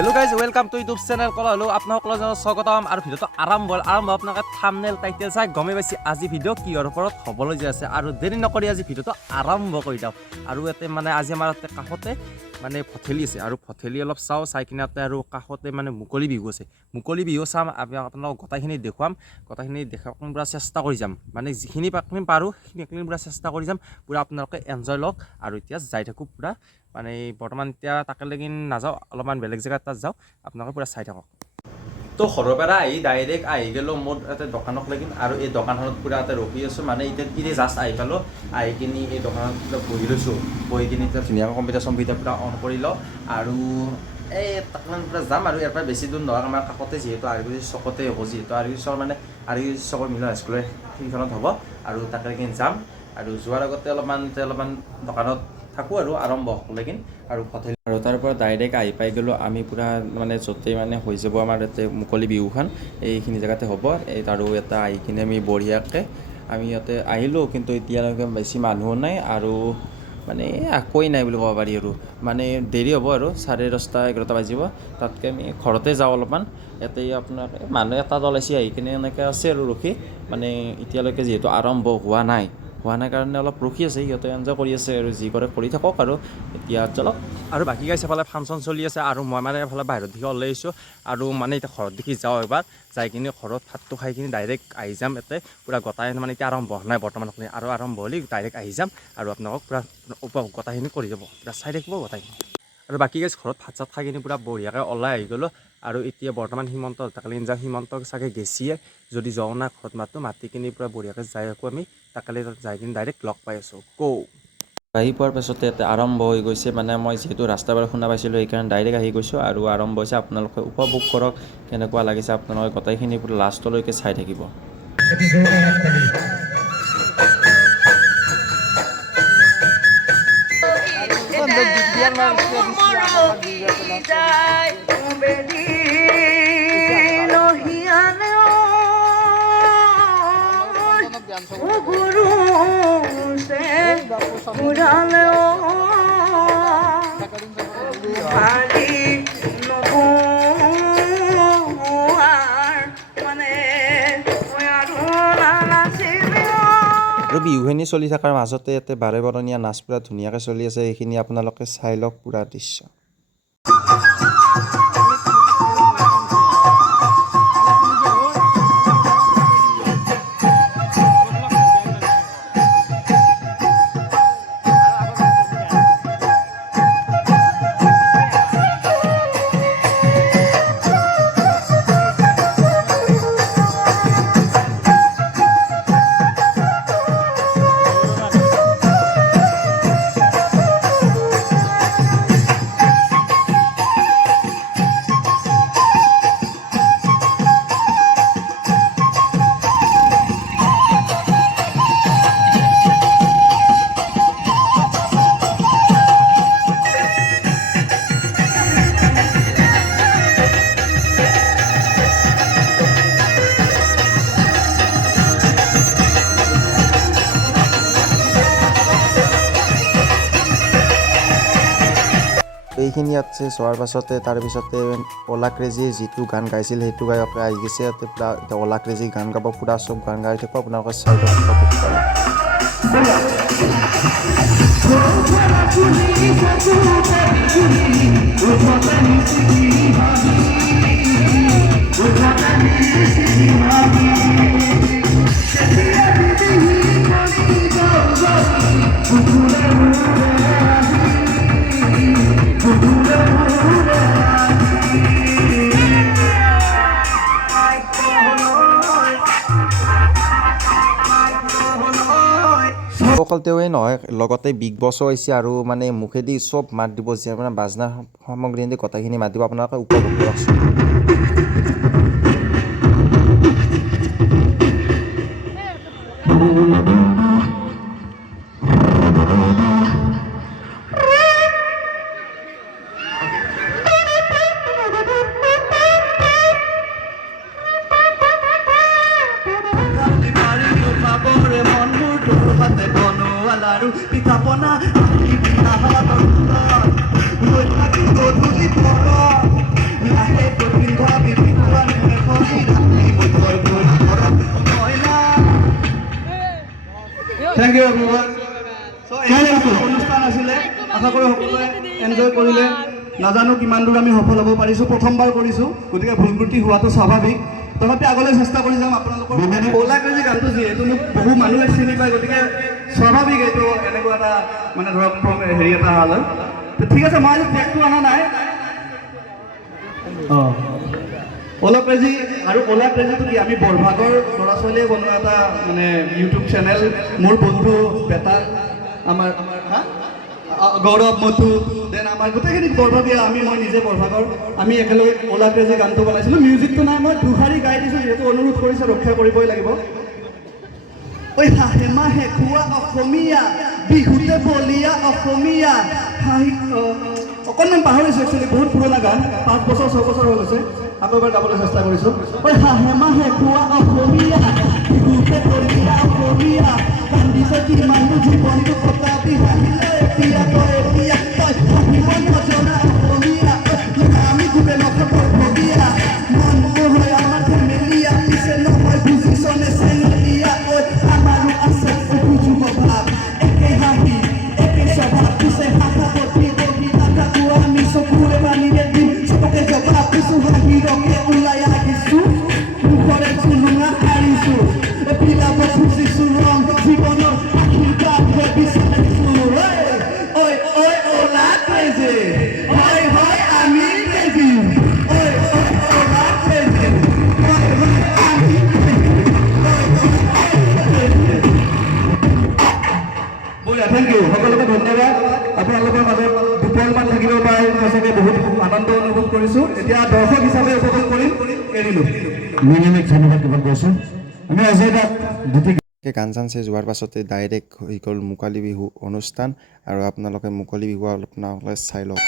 Hello' guys, welcome to YouTube channel কলা হ'লেও আপোনালোকৰ স্বাগতম। আৰু ভিডিঅ'টো আৰম্ভ আপোনালোকে থাম্বনেল টাইটেল চাই গমেই পাইছে আজি ভিডিঅ' কিহৰ ওপৰত হ'বলৈ যে আছে। আৰু দেৰি নকৰি আজি ভিডিঅ'টো আৰম্ভ কৰি দিওঁ। আৰু ইয়াতে মানে আজি আমাৰ কাষতে মানে ভঠেলি আছে, আৰু ভঠেলি অলপ চাওঁ, চাই কিনে আৰু কাষতে মানে মুকলি বিহু আছে। মুকলি বিহু চাম, আপোনালোকক গোটেইখিনি দেখুৱাম, গোটেইখিনি দেখাব পুৰা চেষ্টা কৰি যাম। মানে যিখিনি পাৰোঁ সেইখিনি পুৰা চেষ্টা কৰি যাম, পুৰা আপোনালোকে এনজয় লওক। আৰু এতিয়া যাই থাকোঁ পুৰা, মানে বৰ্তমান এতিয়া তাকে লাগি নাযাওঁ, অলপমান বেলেগ জেগাত তাত যাওঁ, আপোনালোকে পুৰা চাই থাকক। তো ঘৰৰ পৰা ডাইৰেক্ট আহি গ'লোঁ মোৰ এটা দোকানত লাগিল, আৰু এই দোকানখনত পুৰা এটা ৰখি আছোঁ। মানে এতিয়া জাষ্ট আহি পালোঁ, আহি কিনি এই দোকানত বহি লৈছোঁ। বহি কিনি এতিয়া ধুনীয়াকৈ কম্পিউটাৰ পুৰা অন কৰি লওঁ, আৰু এই তাকমান পুৰা যাম। আৰু ইয়াৰ পৰা বেছি দূৰ নহয়, আমাৰ কাষতে যিহেতু আৰগুচি চকতে হ'ব, যিহেতু আৰগুচি চক মানে আৰগুচি চকৰ মিলন হাইস্কুলৰ সেইখনত হ'ব। আৰু তাকে কিনি যাম, আৰু যোৱাৰ আগতে অলপমান দোকানত থাকোঁ আৰু আৰম্ভ হ'লেকিন আৰু ভঠেলি। আৰু তাৰ পৰা ডাইৰেক্ট আহি পাই গ'লোঁ আমি পুৰা, মানে য'তেই মানে হৈ যাব আমাৰ ইয়াতে মুকলি বিহুখন এইখিনি জেগাতে হ'ব। আৰু এটা আহি কিনে আমি বঢ়িয়াকৈ আমি ইয়াতে আহিলোঁ, কিন্তু এতিয়ালৈকে বেছি মানুহো নাই, আৰু মানে একোৱেই নাই বুলি ক'ব পাৰি। আৰু মানে দেৰি হ'ব আৰু 10:30-11টা বাজিব, তাতকৈ আমি ঘৰতে যাওঁ অলপমান। ইয়াতে আপোনাৰ মানুহ এটা ওলাইছে, আহি কিনে এনেকৈ আছে আৰু ৰখি, মানে এতিয়ালৈকে যিহেতু আৰম্ভ হোৱা নাই কাৰণে অলপ ৰখি আছে, সিহঁতে এনজয় কৰি আছে, আৰু যি কৰে কৰি থাকক। আৰু এতিয়া চলক। আৰু বাকী গাইছে এফালে ফাংচন চলি আছে, আৰু মই মানে এফালে বাহিৰত দিশে ওলাই আহিছোঁ। আৰু মানে এতিয়া ঘৰত দেখি যাওঁ এবাৰ, যাই কিনে ঘৰত ভাতটো খাই কিনি ডাইৰেক্ট আহি যাম। ইয়াতে পুৰা গোটাই মানে এতিয়া আৰম্ভ হোৱা নাই বৰ্তমান, আৰু আৰম্ভ হ'লে ডাইৰেক্ট আহি যাম, আৰু আপোনালোকক পুৰা উপভোগ গোটাইখিনি কৰি যাব, পুৰা চাই থাকিব গোটাইখিনি। আৰু বাকী গাইজ ঘৰত ভাত চাত খাই কিনি পুৰা বঢ়িয়াকৈ ওলাই আহি গ'লোঁ। আৰু এতিয়া বৰ্তমান সীমন্ত তাকালিন যাওঁ, সীমন্ত চাগে গেছিয়ে, যদি যাওঁ না ঘৰত মাতি কিনি পুৰা বঢ়িয়াকৈ যাই আকৌ আমি তাকালি তাত যাই কিনি ডাইৰেক্ট লগ পাই আছোঁ। আহি পোৱাৰ পাছতে ইয়াতে আৰম্ভ হৈ গৈছে, মানে মই যিহেতু ৰাস্তাৰ পৰা শুনা পাইছিলোঁ সেইকাৰণে ডাইৰেক্ট আহি গৈছোঁ, আৰু আৰম্ভ হৈছে। আপোনালোকে উপভোগ কৰক, কেনেকুৱা লাগিছে আপোনালোকে গোটেইখিনি পুৰা লাষ্টলৈকে চাই থাকিব। আৰু বিহুখিনি চলি থকাৰ মাজতে ইয়াতে বাৰে বৰণীয়া নাচ পুৰা ধুনীয়াকৈ চলি আছে, এইখিনি আপোনালোকে চাই লওক পুৰা দৃশ্য। এইখিনি আছে চোৱাৰ পাছতে তাৰপিছতে অলা ক্ৰেজিয়ে যিটো গান গাইছিল সেইটো গায়কে আহি গৈছে ইয়াতে, পুৰা এতিয়া অলা ক্ৰেজি গান গাব, পুৰা চব গান গাই থাকিব, আপোনালোকে চাই অকল তেওঁৱেই নহয়, লগতে বিগ বছো আহিছে আৰু মানে মুখেদি চব মাত দিব, যে আপোনাৰ বাজনা সামগ্ৰী গোটেইখিনি মাত দিব, আপোনালোকে উপভোগ কৰকচোন। পিঠা পনা থেংক ইউ এভৰিৱান। অনুষ্ঠান আছিলে, আশা কৰোঁ সকলোৱে এনজয় কৰিলে। নাজানো কিমান দূৰ আমি সফল হ'ব পাৰিছোঁ, প্ৰথমবাৰ কৰিছোঁ, গতিকে ভুল ত্ৰুটি হোৱাটো স্বাভাৱিক। তথাপি আগলৈ চেষ্টা কৰি যাম। আপোনালোকৰ ওলা ক্ৰেজি গানটো যিহেতু বহু মানুহে চিনি পায়, গতিকে স্বাভাৱিক এইটো এনেকুৱা এটা মানে ধৰক হেৰি এটা হ'ল। ঠিক আছে, মই আজি ট্ৰেকটো অনা নাই। অঁ, ওলা ক্ৰেজি আৰু ওলা ক্ৰেজিটো কি, আমি বৰভাগৰ ল'ৰা ছোৱালীয়ে বনোৱা এটা মানে ইউটিউব চেনেল। মোৰ বন্ধু বেটা, আমাৰ গৌৰৱ মধু, দেন আমাৰ গোটেইখিনি বৰভাগীয়া, মই নিজে বৰভাগৰ, আমি একেলগে ওলা ক্ৰেজি গানটো বনাইছিলোঁ। মিউজিকটো নাই, মই দুষাৰি গাই দিছোঁ, যিহেতু অনুৰোধ কৰিছে, ৰক্ষা কৰিবই লাগিব। ঐ হাঁহে মাহে খোৱা অসমীয়া, বিহুতে বলিয়া অসমীয়া, অকণমান পাহৰিছোঁ একচুৱেলি, বহুত পুৰণা গান, 5 বছৰ 6 বছৰ হৈ গৈছে। আকৌ এবাৰ গাবলৈ চেষ্টা কৰিছোঁ। ঐ হাঁহে মাহে খোৱা অসমীয়া, বিহুতে বলিয়া অসমীয়া, কান্দিছে কিমান জীৱনটো কটাবি, হাঁহিলে এতিয়া তই এতিয়া তই হাঁহিব নজনা অসমীয়া, আমি গোটে নথকা ভগীয়া, মনবোৰ হয় আমাৰ ফেমিলিয়া, পিছে নহয় বুজিছনে চেঙেলীয়া। ঐ আমাৰো আছে বুজু ভাৱ, একে হাঁহি একে স্বভাৱ, পিছে হাঁহা প্ৰতি বহি নাথাকো আমি, চকুৰে পানীৰে দিম চবকে জবাব দিছোঁ, হাঁহিৰকে ওলাই আহিছোঁ, মুখৰে চুলুঙা হাৰিছোঁ, বিলাব খুজিছোঁ ৰং জীৱনৰ আশীৰ্বাদহে বিচাৰিছোঁ। ঐ ঐ ওলা ক্ৰেজি, হয় হয় আমি ক্ৰেজি, ঐ ঐ ওলা ক্ৰেজি, হয় হয় আমি ক্ৰেজি, বঢ়িয়া। থেংক ইউ, সকলোকে ধন্যবাদ। আপোনালোকৰ মাজত দুপৰমান থাকিব পাই সঁচাকৈ বহুত আনন্দ অনুভৱ কৰিছোঁ। এতিয়া দৰ্শক হিচাপে উপভোগ কৰিম, এৰিলোঁ। আমি অজয় দাক গান চান চেজ হোৱাৰ পাছতে ডাইৰেক্ট হৈ গ'ল মুকলি বিহু অনুষ্ঠান, আৰু আপোনালোকে মুকলি বিহু আপোনালোকে চাই লওক।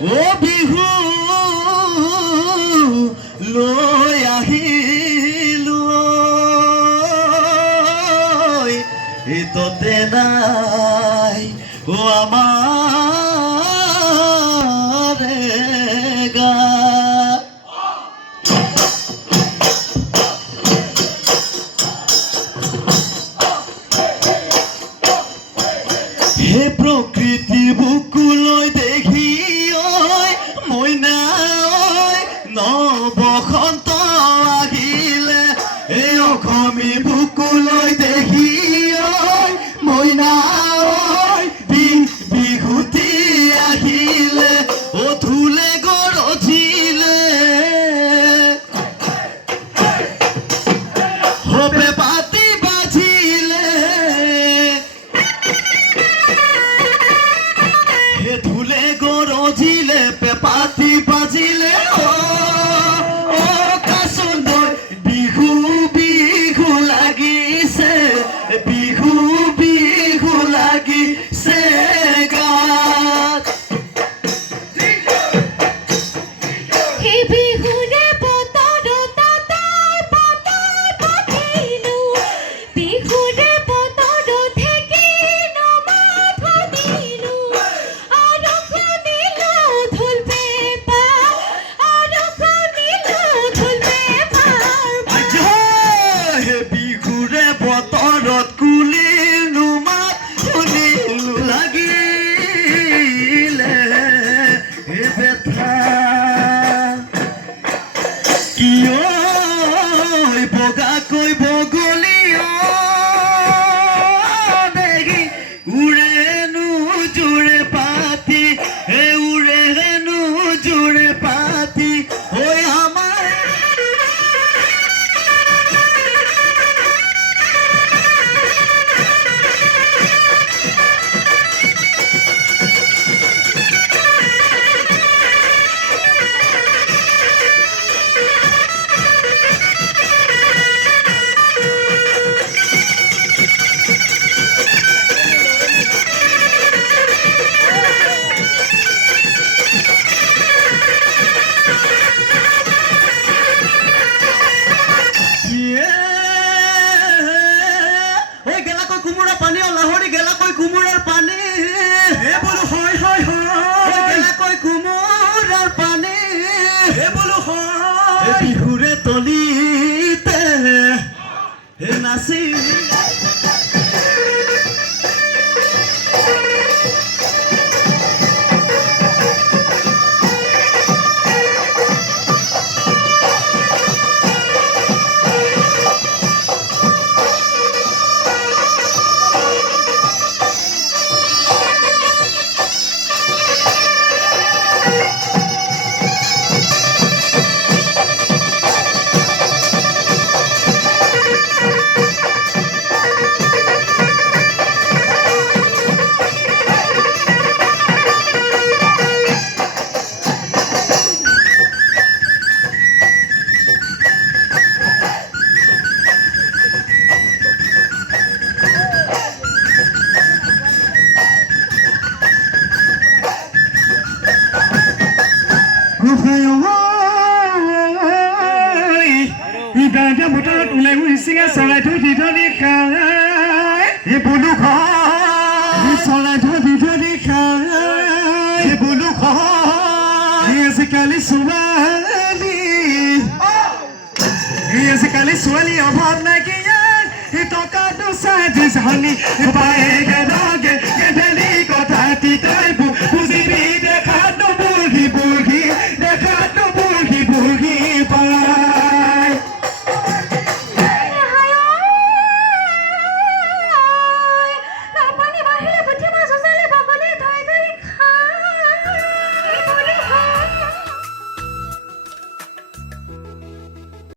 ও বিহু লৈ আহিলো, ইততে নাই ও আমাৰ গা, হে প্ৰকৃতি বুকুলৈ দেখি মইনা নবসন্ত আহিলে, এই অসমী বুকুলৈ দেখি মইনা বিহুতি আহিলে, অ ধুলে গৰজিলে, হবে পাতি বাজিলে, হে কুমুৰা পানী লাহৰি গেলাকৈ কুমুৰাৰ পানী হে বোলো হয় হয় হয় গেলাকৈ কুমুৰাৰ পানী হে বোলো হয় বিহুৰে তলিতে হে নাচি Idanya motor ulai usinga solai tu di doni kai ibulu khai solai tu di doni kai ibulu khai sekali suali abhan na kiya ito ka dosa jis hani pae